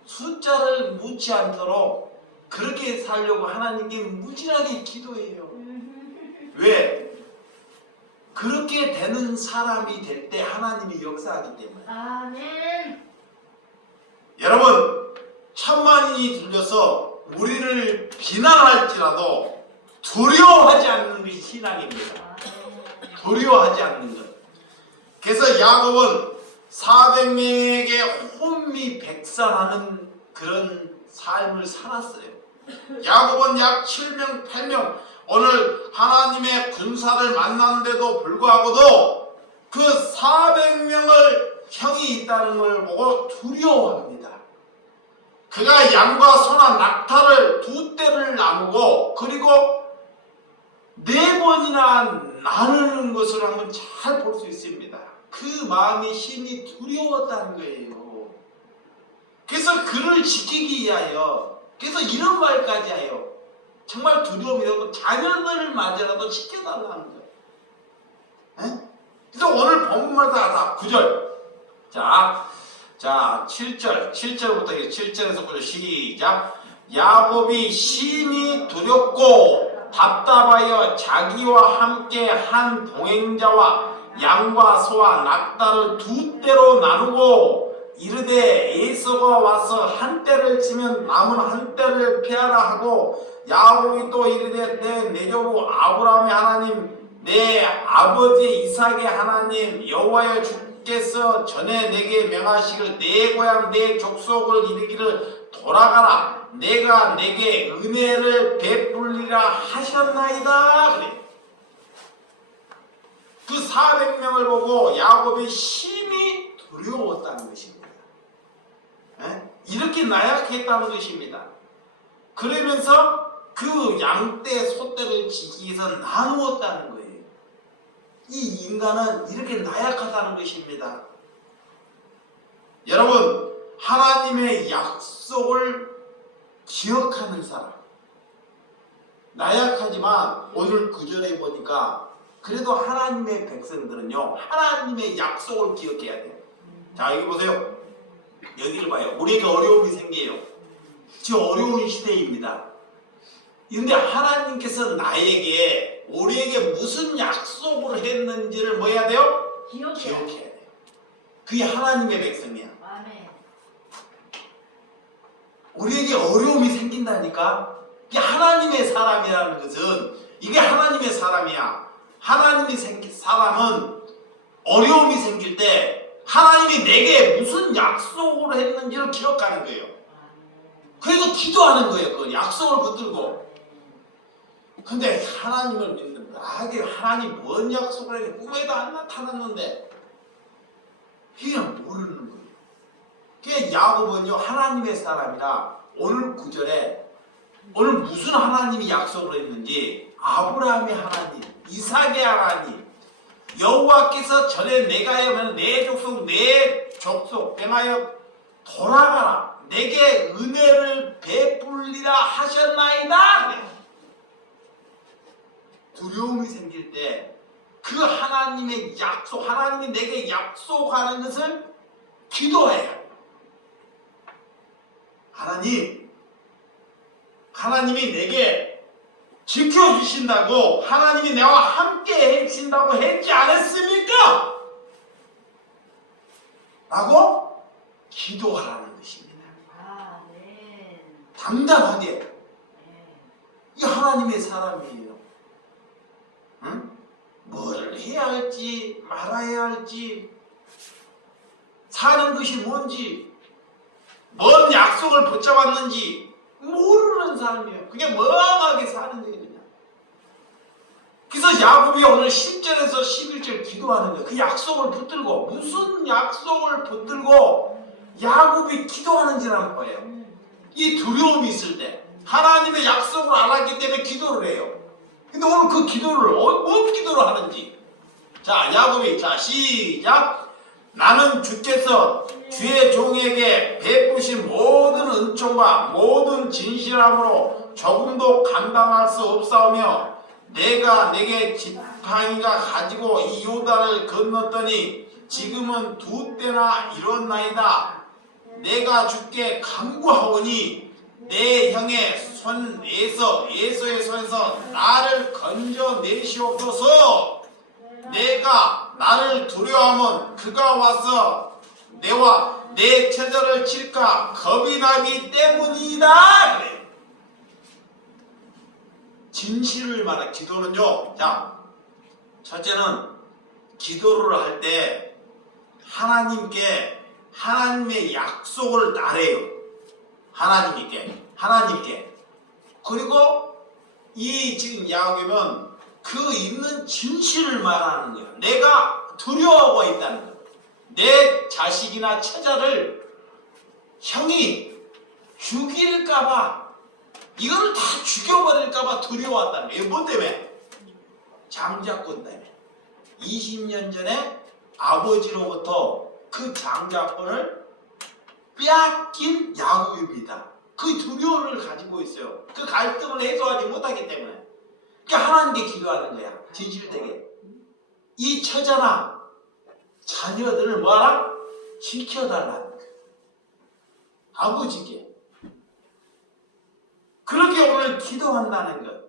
숫자를 묻지 않도록 그렇게 살려고 하나님께 무진하게 기도해요. 왜? 그렇게 되는 사람이 될 때 하나님이 역사하기 때문에. 아멘. 여러분, 천만인이 들려서 우리를 비난할지라도 두려워하지 않는 것이 신앙입니다. 두려워하지 않는 것. 그래서 야곱은 400명에게 혼미백산하는 그런 삶을 살았어요. 야곱은 약 7명, 8명 오늘 하나님의 군사를 만났는데도 불구하고도 그 400명을 형이 있다는 걸 보고 두려워합니다. 그가 양과 소나 낙타를 2떼를 나누고 그리고 4번이나 나누는 것을 한번 잘 볼 수 있습니다. 그 마음이 심히 두려웠다는 거예요. 그래서 그를 지키기 위하여 그래서 이런 말까지 해요. 정말 두려움이 되고 자녀들을 맞이라도 지켜달라는 거예요. 에? 그래서 오늘 본문마다 9절 자 7절부터 7절에서 9절 시작. 야곱이 심히 두렵고 답답하여 자기와 함께 한 동행자와 양과 소와 낙타를 2떼로 나누고 이르되 에서가 와서 한 떼를 치면 남은 한 떼를 피하라 하고 야곱이 또 이르되 내 조부 아브라함의 하나님 내 아버지 이삭의 하나님 여호와여 주께서 전에 내게 명하시길 내 고향 내 족속을 이르기를 돌아가라 내가 내게 은혜를 베풀리라 하셨나이다. 그래. 그 400명을 보고 야곱이 심히 두려웠다는 것입니다. 이렇게 나약했다는 것입니다. 그러면서 그 양떼 소떼를 지키기 위해서 나누었다는 거예요. 이 인간은 이렇게 나약하다는 것입니다. 여러분, 하나님의 약속을 기억하는 사람, 나약하지만 오늘 구절에 보니까 그래도 하나님의 백성들은요 하나님의 약속을 기억해야 돼요. 자, 여기 보세요. 여기를 봐요. 우리에게 어려움이 생겨요. 지금 어려운 시대입니다. 그런데 하나님께서 나에게 우리에게 무슨 약속을 했는지를 뭐 해야 돼요? 기억해야 돼요. 그게 하나님의 백성이야. 우리에게 어려움이 생긴다니까. 이게 하나님의 사람이라는 것은 이게 하나님의 사람이야. 하나님이 생긴 사람은 어려움이 생길 때 하나님이 내게 무슨 약속을 했는지를 기억하는 거예요. 그래서 기도하는 거예요. 그 약속을 붙들고. 근데 하나님을 믿는 나에게 하나님 뭔 약속을 했는데 꿈에도 안 나타났는데 그냥 모르는 거예요. 그게 야곱은요 하나님의 사람이라 오늘 구절에 오늘 무슨 하나님이 약속을 했는지 아브라함의 하나님, 이삭의 하나님, 여호와께서 전에 내가 하면 내 족속 행하여 돌아가라 내게 은혜를 베풀리라 하셨나이다. 그래. 두려움이 생길 때 그 하나님의 약속, 하나님이 내게 약속하는 것을 기도해야 해요. 하나님이 내게 지켜주신다고 하나님이 나와 함께 해주신다고 했지 않았습니까? 라고 기도하라는 것입니다. 당당하게. 이 하나님의 사람이에요. 응? 뭘 해야 할지 말아야 할지 사는 것이 뭔지 뭔 약속을 붙잡았는지 모르는 사람이에요. 그게 멍하게 사는 거예요. 그냥. 그래서 야곱이 오늘 10절에서 11절 기도하는 거예요. 그 약속을 붙들고 무슨 약속을 붙들고 야곱이 기도하는지라는 거예요. 이 두려움이 있을 때 하나님의 약속을 알았기 때문에 기도를 해요. 근데 오늘 그 기도를 뭔 기도를 하는지. 자, 야곱이 자 시작. 나는 주께서 주의 종에게 베푸신 모든 은총과 모든 진실함으로 조금도 감당할 수 없사오며 내가 내게 지팡이가 가지고 이 요단을 건넜더니 지금은 2때나 이뤘나이다. 내가 주께 간구하오니 내 형의 손 에서의 손에서 나를 건져내시옵소서. 내가 나를 두려워하면 그가 와서 내와 내 처자를 칠까 겁이 나기 때문이다. 그래. 진실을 말한 기도는요. 자, 첫째는 기도를 할 때 하나님의 약속을 따래요. 하나님께. 그리고 이 지금 야고보면 그 있는 진실을 말하는 거예요. 내가 두려워하고 있다는 거예요. 내 자식이나 처자를 형이 죽일까봐, 이걸 다 죽여버릴까봐 두려워한다는 거예요. 뭐 때문에? 장자권 때문에. 20년 전에 아버지로부터 그 장자권을 빼앗긴 야곱입니다. 그 두려움을 가지고 있어요. 그 갈등을 해소하지 못하기 때문에. 그러니까 하나님께 기도하는 거야. 진실되게. 이 처자나 자녀들을 뭐하라? 지켜달라는 거예요. 아버지께. 그렇게 오늘 기도한다는 것.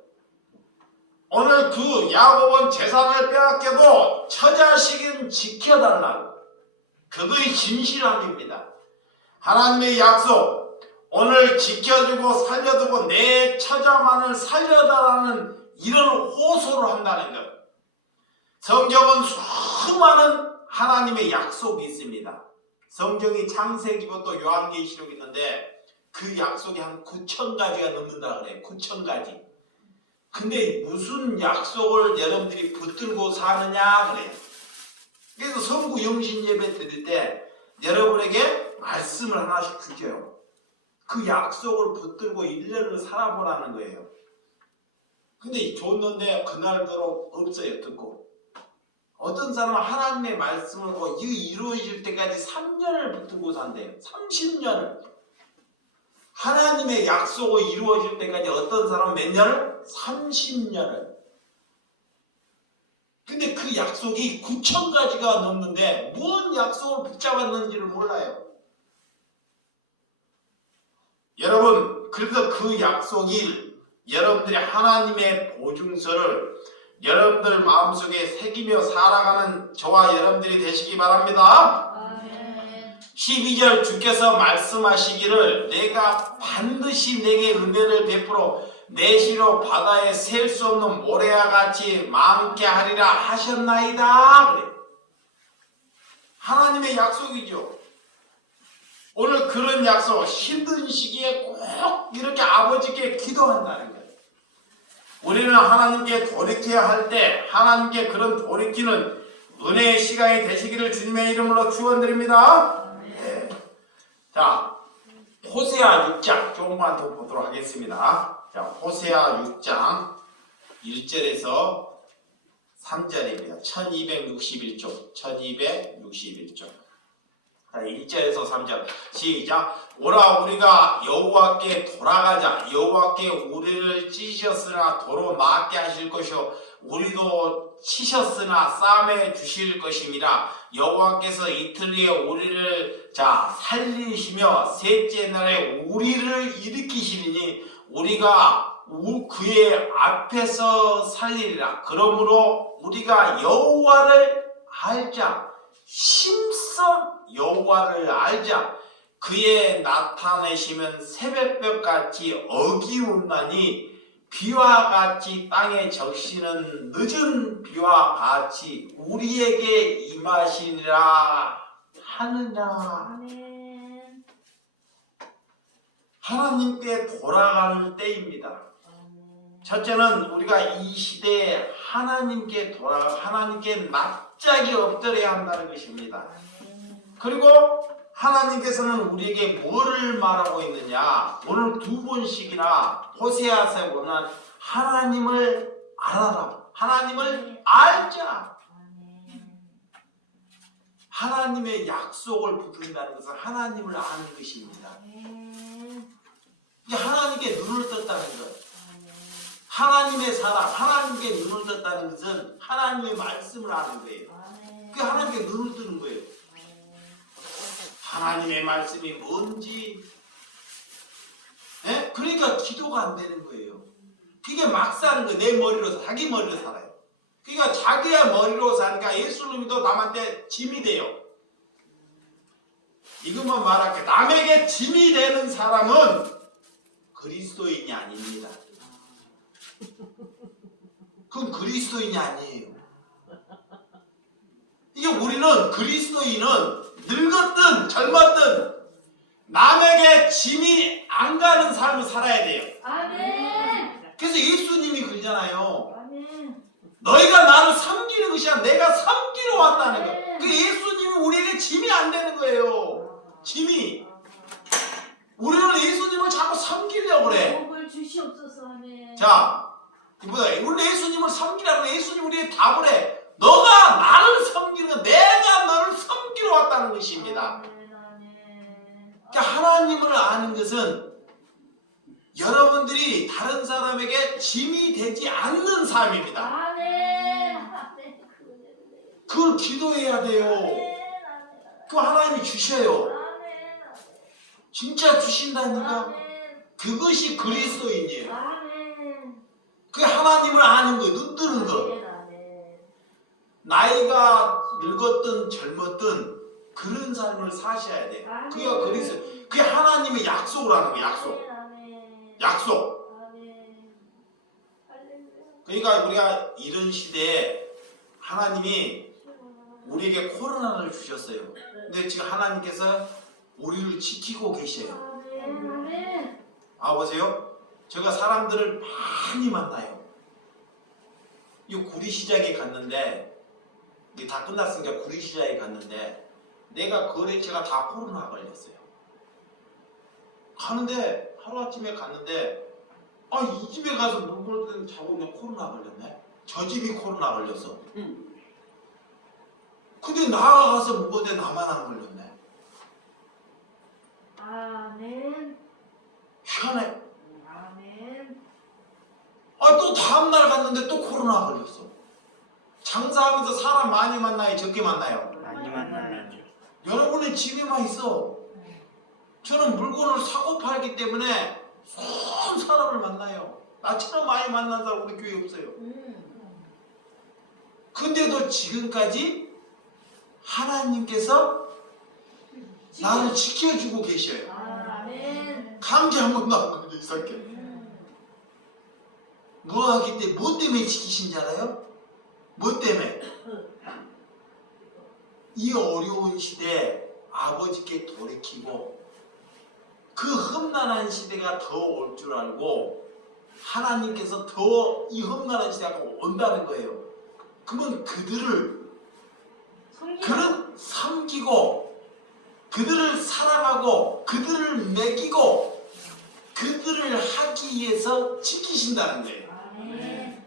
오늘 그 야곱은 재산을 빼앗겨도 처자식은 지켜달라고. 그것이 진실함입니다. 하나님의 약속. 오늘 지켜주고 살려두고 내 처자만을 살려달라는 이런 호소를 한다는 것. 성경은 수많은 하나님의 약속이 있습니다. 성경이 창세기부터 요한계시록 있는데 그 약속이 한 9,000가지가 넘는다 그래요. 9,000가지. 근데 무슨 약속을 여러분들이 붙들고 사느냐 그래요. 그래서 성구 영신 예배 드릴 때 여러분에게 말씀을 하나씩 주죠. 그 약속을 붙들고 1년을 살아보라는 거예요. 근데 줬는데 그날도록 없어요. 듣고. 어떤 사람은 하나님의 말씀을 보고 이루어질 때까지 3년을 붙들고 산대요. 30년을. 하나님의 약속이 이루어질 때까지 어떤 사람은 몇 년을? 30년을. 근데 그 약속이 9,000가지가 넘는데 뭔 약속을 붙잡았는지를 몰라요. 여러분, 그래서 그 약속이 여러분들이 하나님의 보증서를 여러분들 마음속에 새기며 살아가는 저와 여러분들이 되시기 바랍니다. 12절 주께서 말씀하시기를 내가 반드시 내게 은혜를 베풀어 내시로 바다에 셀 수 없는 모래와 같이 많게 하리라 하셨나이다. 그래. 하나님의 약속이죠. 오늘 그런 약속, 힘든 시기에 꼭 이렇게 아버지께 기도한다는 거예요. 우리는 하나님께 돌이켜야 할 때 하나님께 그런 돌이키는 은혜의 시간이 되시기를 주님의 이름으로 축원드립니다. 네. 자, 호세아 6장 조금만 더 보도록 하겠습니다. 자, 호세아 6장 1절에서 3절입니다. 1261쪽. 1261쪽. 자, 1절에서 3절. 시작. 오라 우리가 여호와께 돌아가자. 여호와께 우리를 찢으셨으나 도로 맞게 하실 것이요 우리도 치셨으나 싸매 주실 것임이라. 여호와께서 이틀 후에 우리를 살리시며 셋째 날에 우리를 일으키시리니 우리가 그의 앞에서 살리리라. 그러므로 우리가 여호와를 알자. 심성 여호와를 알자. 그의 나타내시면 새벽볕같이 어기운나니 비와 같이 땅에 적시는 늦은 비와 같이 우리에게 임하시리라 하느냐. 하나님께 돌아가는 때입니다. 첫째는 우리가 이 시대에 하나님께 하나님께 납작이 엎드려야 한다는 것입니다. 그리고 하나님께서는 우리에게 뭐를 말하고 있느냐. 오늘 2번씩이나 호세아서에 보면 하나님을 알아라. 하나님을 알자. 하나님의 약속을 붙든다는 것은 하나님을 아는 것입니다. 하나님께 눈을 떴다는 것. 하나님의 사랑, 하나님께 눈을 떴다는 것은 하나님의 말씀을 아는 거예요. 그 하나님께 눈을 뜨는 거예요. 하나님의 말씀이 뭔지. 네? 그러니까 기도가 안 되는 거예요. 그게 막 사는 거예요. 내 머리로, 자기 머리로 살아요. 그러니까 자기의 머리로 사니까 예수님도 남한테 짐이 돼요. 이것만 말할게요. 남에게 짐이 되는 사람은 그리스도인이 아닙니다. 그건 그리스도인이 아니에요. 이게 우리는 그리스도인은 늙었든 젊었든 남에게 짐이 안 가는 삶을 살아야 돼요. 아멘. 그래서 예수님이 그러잖아요. 아멘. 너희가 나를 섬기는 것이 아니라 내가 섬기러 왔다는 거. 그 예수님은 우리에게 짐이 안 되는 거예요. 짐이. 우리는 예수님을 자꾸 섬기려고 그래. 복을 주시옵소서. 아멘. 자, 이보다 우리 예수님을 섬기라고 예수님 우리에게 답을 해. 너가 나를 섬기는 거, 내가 너를 섬기러 왔다는 것입니다. 아멘. 아멘. 그러니까 하나님을 아는 것은 여러분들이 다른 사람에게 짐이 되지 않는 삶입니다. 아멘. 아멘. 그걸 기도해야 돼요. 그거 하나님이 주셔요. 진짜 주신다니까. 아멘. 그것이 그리스도인이에요. 아멘. 그게 하나님을 아는 거예요. 눈 뜨는 거. 아멘. 나이가 늙었든 젊었든 그런 삶을 사셔야 돼요. 그게 그리스도. 그게 하나님의 약속을 하는 거예요. 약속. 아멘. 약속. 아멘. 할렐루야. 그러니까 우리가 이런 시대에 하나님이 우리에게 코로나를 주셨어요. 근데 지금 하나님께서 우리를 지키고 계셔요. 아멘. 아멘. 아, 보세요. 제가 사람들을 많이 만나요. 이 구리시장에 갔는데 이게 다 끝났으니까 구리시장에 갔는데 내가 거래처가 다 코로나 걸렸어요. 가는데 하루아침에 갔는데 아, 이 집에 가서 물건을 자고 있는 코로나 걸렸네. 저 집이 코로나 걸렸어. 근데 나가서 묵었는데 나만 안 걸렸네. 아멘. 희한해. 아멘. 아, 또 다음날 갔는데 또 코로나 걸렸어. 장사하면서 사람 많이 만나요? 적게 만나요? 많이 만나야죠. 여러분의 집에만 있어. 저는 물건을 사고 팔기 때문에 수많은 사람을 만나요. 나처럼 많이 만난 사람 우리 교회에 없어요. 근데도 지금까지 하나님께서 나를 지켜주고 계셔요. 아멘. 감기 한 번도 안 걸려 이상하게. 뭐 하기 때문에, 뭐 때문에 지키신 줄 알아요? 뭐 때문에? 이 어려운 시대에 아버지께 돌이키고 그 험난한 시대가 더 올 줄 알고 하나님께서 더 이 험난한 시대가 온다는 거예요. 그러면 그들을 섬기고 그들을 사랑하고 그들을 먹이고 그들을 하기 위해서 지키신다는 거예요. 아멘.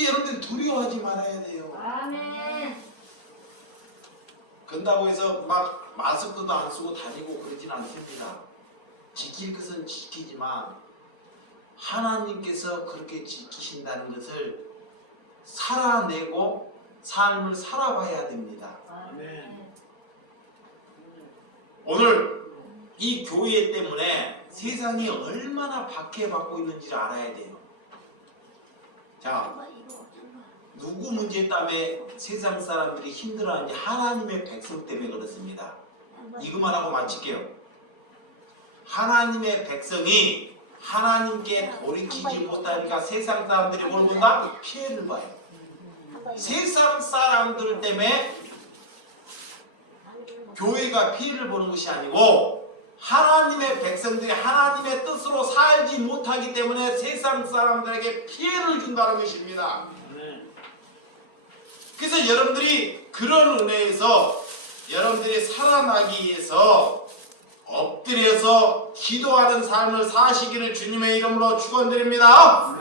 여러분들 두려워하지 말아야 돼요. 아멘. 그런다고 해서 막 마스크도 안 쓰고 다니고 그러진 않습니다. 지킬 것은 지키지만 하나님께서 그렇게 지키신다는 것을 살아내고 삶을 살아봐야 됩니다. 아멘. 오늘 이 교회 때문에 세상이 얼마나 박해받고 있는지를 알아야 돼요. 자, 누구 문제 때문에 세상 사람들이 힘들어하는지 하나님의 백성 때문에 그렇습니다. 이것만 하고 마칠게요. 하나님의 백성이 하나님께 돌이키지 못하니까 세상 사람들이 뭘 본다? 피해를 봐요. 세상 사람들 때문에 교회가 피해를 보는 것이 아니고 하나님의 백성들이 하나님의 뜻으로 살지 못하기 때문에 세상 사람들에게 피해를 준다는 것입니다. 그래서 여러분들이 그런 은혜에서 여러분들이 살아나기 위해서 엎드려서 기도하는 삶을 사시기를 주님의 이름으로 축원드립니다.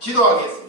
기도하겠습니다.